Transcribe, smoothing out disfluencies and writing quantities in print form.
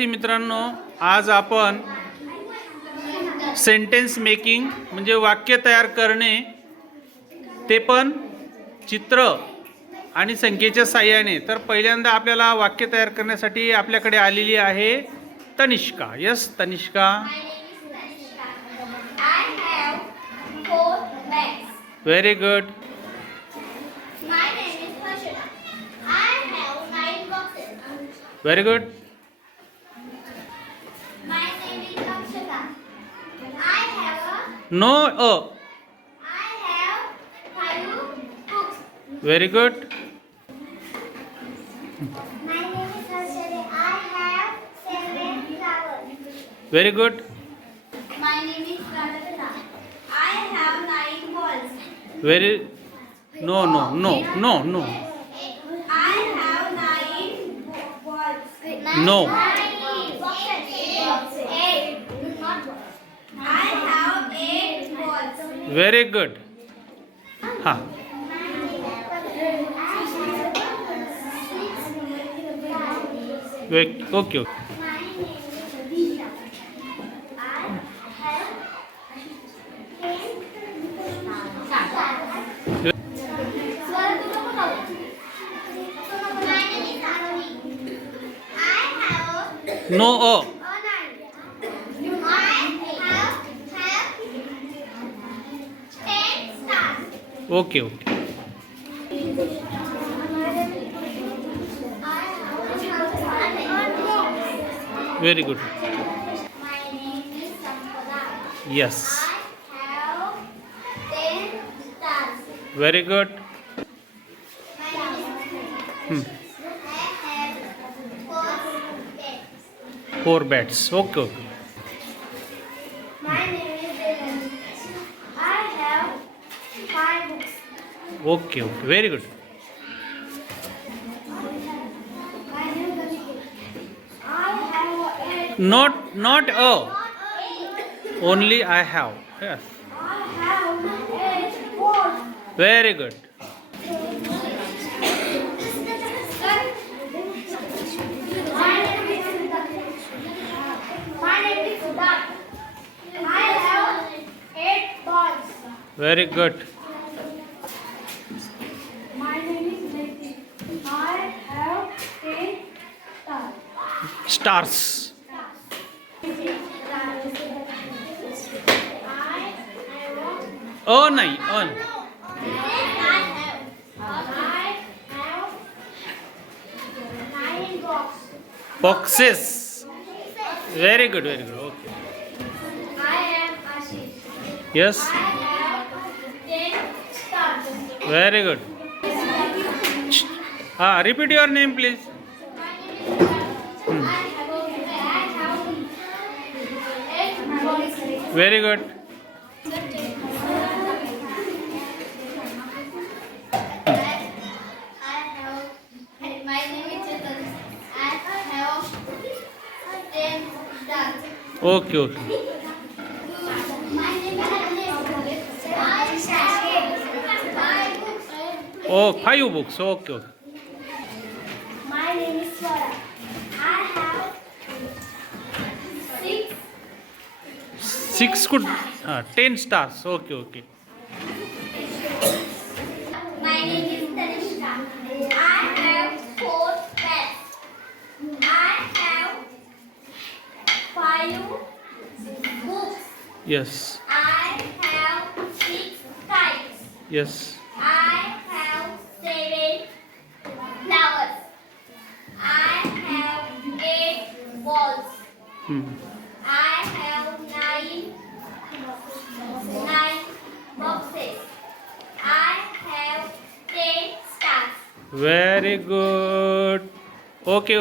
मित्रांनो, आज आपण सेंटेन्स मेकिंग म्हणजे वाक्य तयार करणे, ते पण चित्र आणि संख्येच्या साहाय्याने. तर पहिल्यांदा आपल्याला वाक्य तयार करण्यासाठी आपल्याकडे आलेली आहे Tanishka. Yes Tanishka. Very good. Very good. No. I have 5 books. Very good. My name is Harshada. I have 7 flowers. Very good. My name is Radha. I have 9 balls. Very. No. I have 9 balls. No. 9 boxes. 8. I have 8 balls. Very good. हाँ. Okay. No. Okay. Very good. My name is Sampada. Yes. I have 10 stars. Very good. My name is I have 4 beds. 4 beds. Okay. My name is Dylan. I have 5 books. Okay. Very good. My name is Abhishek. I have 8. Not a. Only I have. Yes. I have 8 balls. Very good. My name is Siddharth. I have 8 balls. Very good. My name is Niti. I have 10 stars. Stars. नहीं. Boxes. Very good. Okay. I am Ashish. Yes. I have 10 stars. Very good. Repeat your name, please. I have 8 balls. Very good. My name is Chetan. I have 10 stars. Okay. My name is I have 5 books. Oh, 5 books. Okay. My name is Swara. I have 6. 6 could 10 stars. Okay. My name is Tanishka. I have 4 pets. I have 5 books. Yes. I have 6 kites. Yes. I have 7 flowers. I have 8 balls. I have 9 boxes. I have 10 stars. Very good. Okay.